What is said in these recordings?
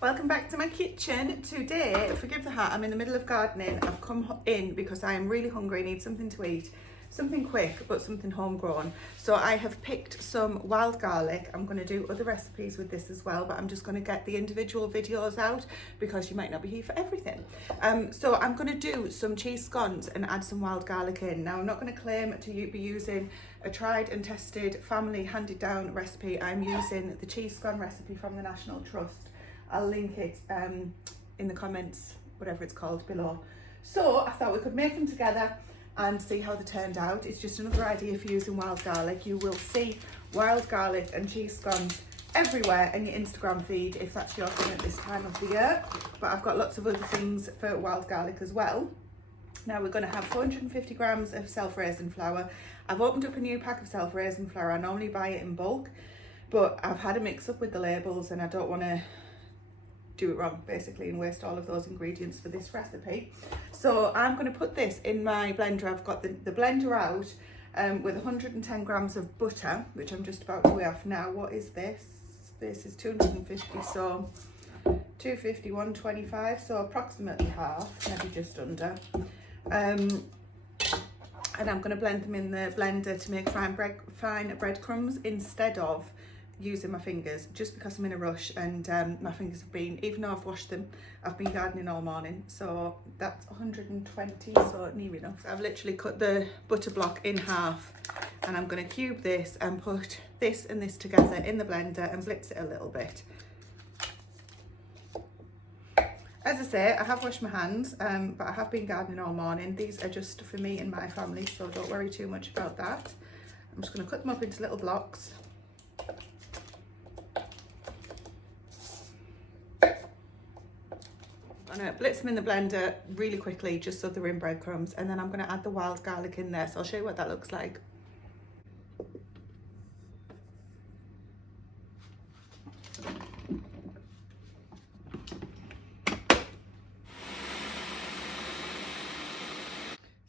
Welcome back to my kitchen. Today, forgive the hat, I'm in the middle of gardening. I've come in because I am really hungry, I need something to eat. Something quick, but something homegrown. So I have picked some wild garlic. I'm going to do other recipes with this as well, but I'm just going to get the individual videos out because you might not be here for everything. So I'm going to do some cheese scones and add some wild garlic in. Now, I'm not going to claim to be using a tried and tested family handed down recipe. I'm using the cheese scone recipe from the National Trust. I'll link it in the comments, whatever it's called, below. So I thought we could make them together and see how they turned out. It's just another idea for using wild garlic. You will see wild garlic and cheese scones everywhere in your Instagram feed if that's your thing at this time of the year. But I've got lots of other things for wild garlic as well. Now we're going to have 450 grams of self-raising flour. I've opened up a new pack of self-raising flour. I normally buy it in bulk, but I've had a mix up with the labels and I don't want to do it wrong basically and waste all of those ingredients for this recipe. So I'm going to put this in my blender. I've got the blender out with 110 grams of butter, which I'm just about to weigh off now. What is this? This is 250, so 250, 125, so approximately half, maybe just under. And I'm going to blend them in the blender to make fine breadcrumbs instead of using my fingers, just because I'm in a rush and my fingers have been, even though I've washed them, I've been gardening all morning. So that's 120, so near enough. I've literally cut the butter block in half and I'm going to cube this and put this and this together in the blender and blitz it a little bit. As I say, I have washed my hands, but I have been gardening all morning. These are just for me and my family, so don't worry too much about that. I'm just going to cut them up into little blocks. I'm going to blitz them in the blender really quickly just so they're in breadcrumbs, and then I'm going to add the wild garlic in there, so I'll show you what that looks like.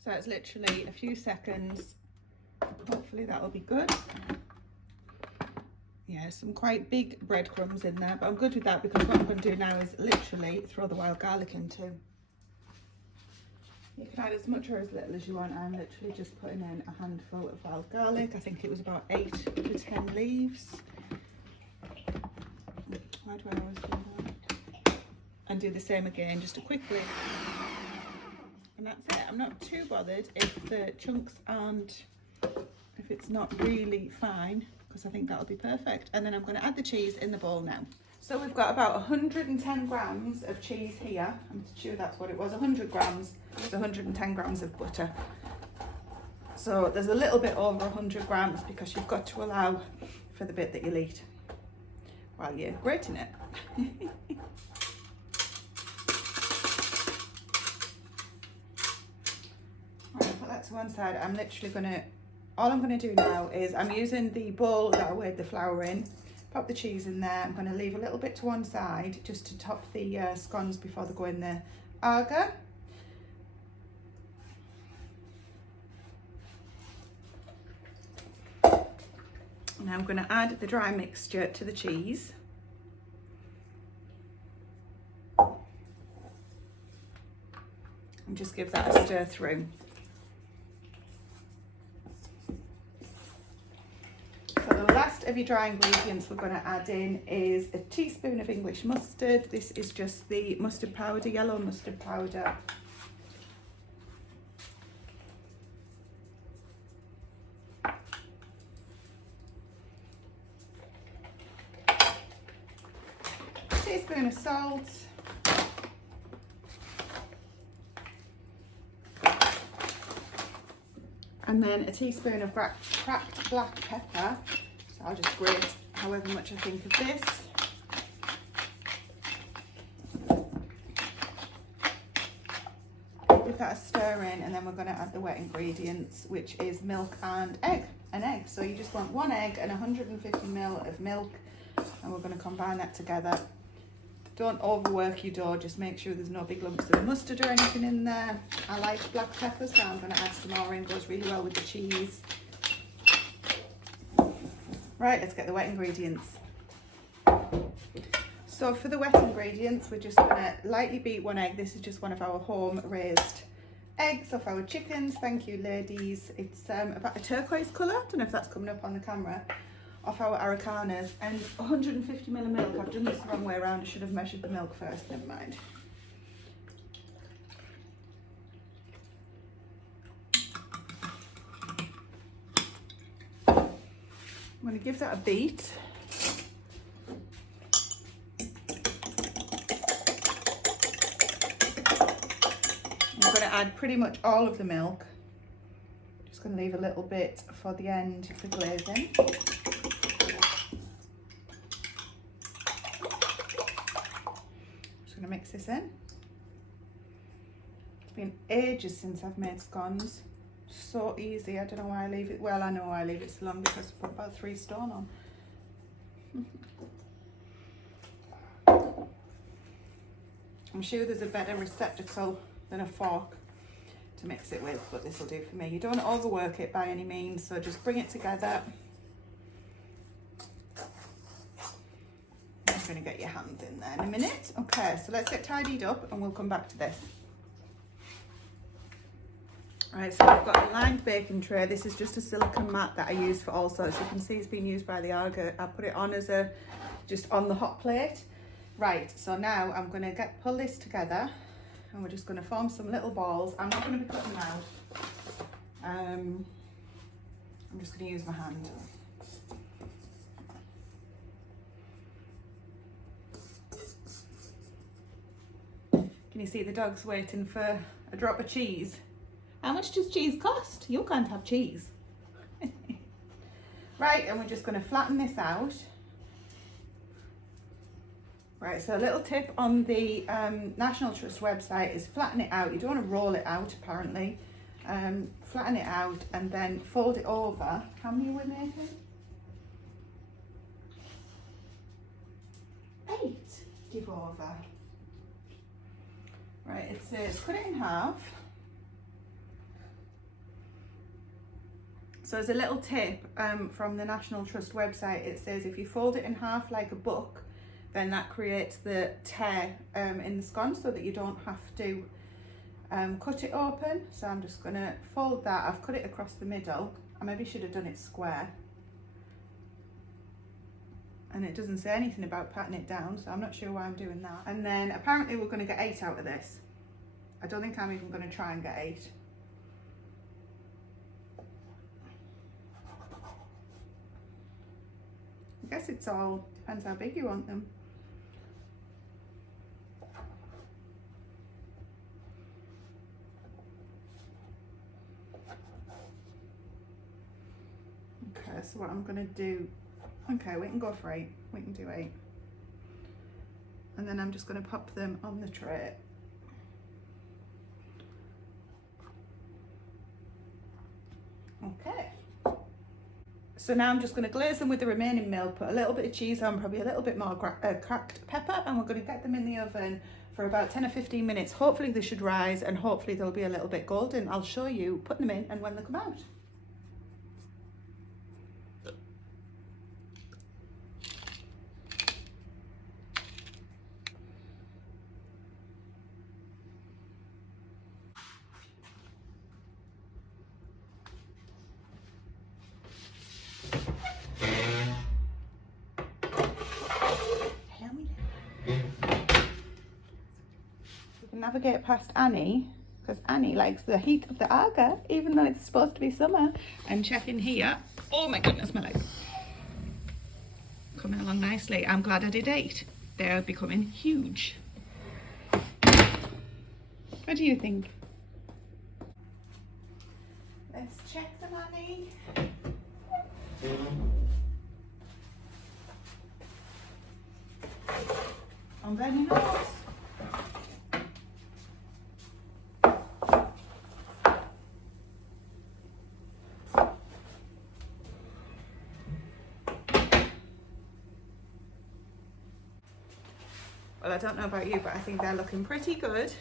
So it's literally a few seconds, hopefully that'll be good. Yeah, some quite big breadcrumbs in there, but I'm good with that because what I'm going to do now is literally throw the wild garlic in too. You can add as much or as little as you want. I'm literally just putting in a handful of wild garlic. I think it was about 8 to 10 leaves. Why do I always do that? And do the same again, just a quick leaf. And that's it. I'm not too bothered if the chunks aren't, if it's not really fine, because I think that'll be perfect. And then I'm going to add the cheese in the bowl now. So we've got about 110 grams of cheese here. I'm sure that's what it was, 100 grams. It's 110 grams of butter. So there's a little bit over 100 grams because you've got to allow for the bit that you'll eat while you're grating it. Right, put that to one side. I'm literally going to, all I'm going to do now is I'm using the bowl that I weighed the flour in, pop the cheese in there. I'm going to leave a little bit to one side just to top the scones before they go in the agar. Now I'm going to add the dry mixture to the cheese. And just give that a stir through. The last of your dry ingredients we're going to add in is a teaspoon of English mustard. This is just the mustard powder, yellow mustard powder. A teaspoon of salt. And then a teaspoon of cracked black pepper. So I'll just grate however much I think of this. Give that a stir in, and then we're going to add the wet ingredients, which is milk and an egg. So you just want 1 egg and 150 ml of milk, and we're going to combine that together. Don't overwork your dough, just make sure there's no big lumps of mustard or anything in there. I like black pepper, so I'm going to add some more in. Goes really well with the cheese. Right, let's get the wet ingredients. So for the wet ingredients, we're just gonna lightly beat 1 egg. This is just one of our home raised eggs off our chickens. Thank you, ladies. It's about a turquoise colour. I don't know if that's coming up on the camera. Off our Aracanas, and 150 ml of milk. I've done this the wrong way around. I should have measured the milk first. Never mind. I'm going to give that a beat. I'm going to add pretty much all of the milk. Just going to leave a little bit for the end for glazing. Just going to mix this in. It's been ages since I've made scones. So easy. I don't know why I leave it. Well, I know why I leave it so long, because I put about 3 stone on. I'm sure there's a better receptacle than a fork to mix it with, but this will do for me. You don't want to overwork it by any means, so just bring it together. I'm going to get your hands in there in a minute. Okay, so let's get tidied up and we'll come back to this. Right, so I've got a lined baking tray. This is just a silicone mat that I use for all sorts. You can see it's been used by the Arga. I put it on as just on the hot plate. Right, so now I'm going to pull this together, and we're just going to form some little balls. I'm not going to be cutting them out. I'm just going to use my hand. Can you see the dogs waiting for a drop of cheese? How much does cheese cost? You can't have cheese. Right, and we're just going to flatten this out. Right, so a little tip on the National Trust website is flatten it out. You don't want to roll it out, apparently. Flatten it out and then fold it over. How many are we making? 8. Give over. Right, it says cut it in half. So as a little tip from the National Trust website, it says if you fold it in half like a book, then that creates the tear in the scone so that you don't have to cut it open. So I'm just going to fold that. I've cut it across the middle. I maybe should have done it square. And it doesn't say anything about patting it down, so I'm not sure why I'm doing that. And then apparently we're going to get 8 out of this. I don't think I'm even going to try and get 8. I guess it's all depends how big you want them. Okay, so what I'm going to do, okay, we can go for 8. We can do 8. And then I'm just going to pop them on the tray. Okay. So now I'm just going to glaze them with the remaining milk, put a little bit of cheese on, probably a little bit more cracked pepper, and we're going to get them in the oven for about 10 or 15 minutes. Hopefully they should rise, and hopefully they'll be a little bit golden. I'll show you putting them in and when they come out. Navigate past Annie, because Annie likes the heat of the Arga, even though it's supposed to be summer. And check in here. Oh my goodness, my legs. Coming along nicely. I'm glad I did 8. They're becoming huge. What do you think? Let's check them, Annie. On Benny Nose. Well, I don't know about you, but I think they're looking pretty good,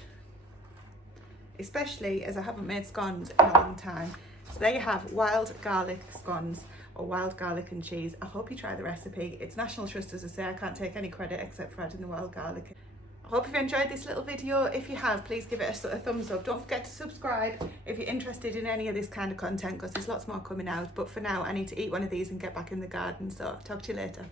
especially as I haven't made scones in a long time. So there you have wild garlic scones. or wild garlic and cheese. I hope you try the recipe. It's National Trust, as I say. I can't take any credit except for adding the wild garlic. I hope you've enjoyed this little video. If you have, please give it a thumbs up. Don't forget to subscribe if you're interested in any of this kind of content, because there's lots more coming out. But for now, I need to eat one of these and get back in the garden. So talk to you later.